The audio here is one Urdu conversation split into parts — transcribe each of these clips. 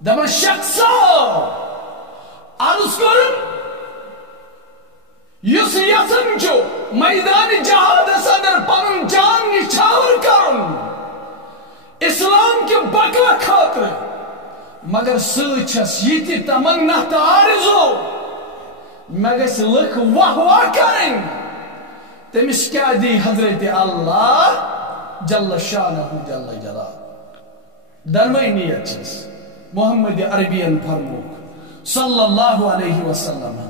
دبا شخصا عرض کرن یس یسن چو میدان جہاد اندر پنن جان نچھاور کرن اسلام کے بقا خاطر مگر سچس یہ تمنا تو آرزو میں گھس لکھ واہ واہ کریں تمس کیا دی حضرت اللہ جل شانہ جل جلال دنوئی نیت چیز محمد عربین فرموک صلی اللہ علیہ وسلم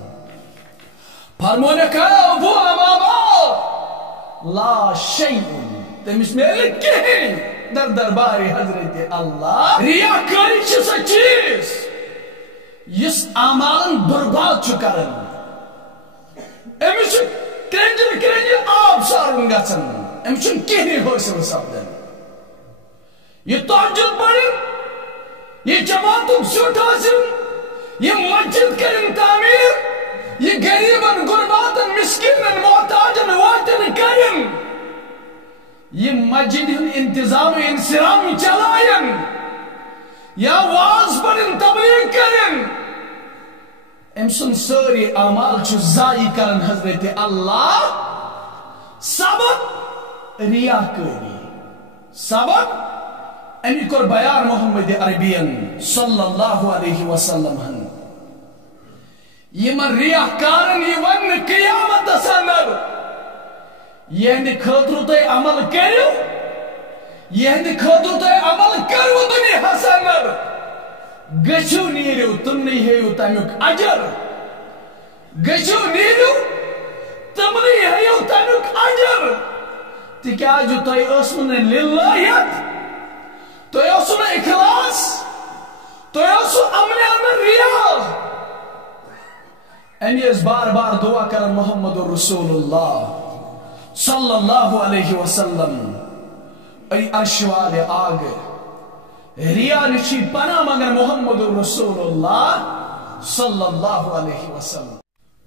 فرمونے کہا ابو اماما لا شیئن تمس میرے کہیں در دربار حضرت اللہ ریاکاری چیز چیز یس اعمالن برباد چھ کرن امس کرنجل آب سارن گژھن امس کہیں حاصل سپدن یہ تہجد پڑھن یہ جماعت سیوٹ حاصل یہ مسجد کرن تعمیر یہ غریبن غرباتن مسکینن محتاجن واتن کرن یہ مسجد انتظام انسرام چلائن یا واز پڑھن تبلیغ کرن امسن ساری اعمال چھ ضائع کرن حضرت اللہ سبب ریاکاری سبب امی کور بیان محمد عربین صلی اللہ علیہ وسلم ہن یہ من ریاکارن یہ ون قیامت اندر یہ خاطر تھی عمل کرو یہ خاطر تھی عمل کرو دنیا اندر گچھو نیرو تم نہیں ہیو تمیک اجر گچھو نیرو تم نہیں ہیو تمیک اجر تکیا جو تھی اسمن للہیت تو اسمن اخلاص تو اسمن عمل ریا امیز بار بار دعا کرن محمد رسول اللہ صلی اللہ علیہ وسلم ای عرش والے آگے ریا نشی پناہ مگر محمد رسول اللہ صلی اللہ علیہ وسلم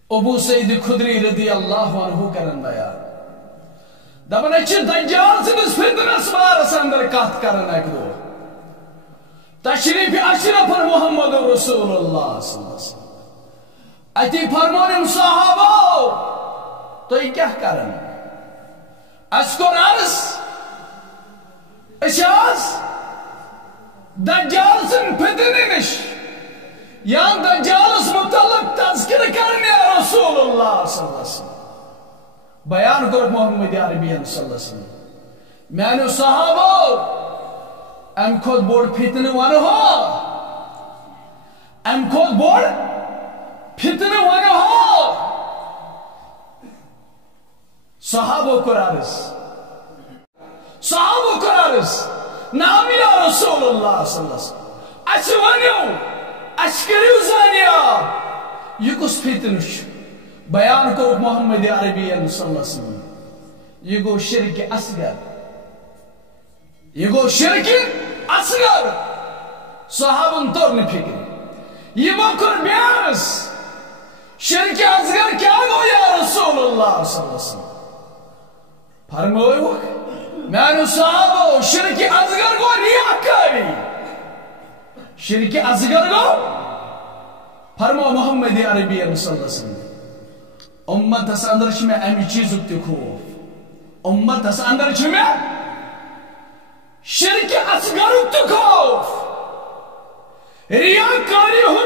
ابو سید خدری رضی اللہ عنہ کرن بیان دبن اچھ دجال سنس فتنس بارس اندر کات کرن ایک دو تشریف اشرف محمد رسول اللہ صلی اللہ علیہ وسلم اتی فرمونم صحابہ تو یہ کیا کرن اسکر عرص اشاز دجال سن فتنی نش یا دجالس متعلق تذکر کرن یا رسول اللہ صلی اللہ علیہ وسلم بیان کرو محمد عربین صلی اللہ علیہ وسلم میانو صحابو ام خود بوڑ فتن ونو ہو ام خود بوڑ فتن ونو ہو صحابو قرارس صحابو قرارس نام یا رسول اللہ صلی اللہ علیہ وسلم اچھ ونیو اچھ کریو زانیا یہ کس فتنش بیان کرو محمد عربین صلی اللہ علیہ وسلم یہ گو شرک اصغر یہ گو شرک اصغر صحابن طور نے فکر یہ مکر بیانس شرک اصغر کیا گو یا رسول اللہ صلی اللہ علیہ وسلم فرموئے وقت میانو صحابو شرک اصغر گو ریاکاری شرک اصغر گو فرمو محمد عربین صلی اللہ علیہ وسلم امت اس اندر چھ میں امی چیزوں تی خوف امت اس اندر چھ میں شرک اصغر تی خوف ریاکاری ہو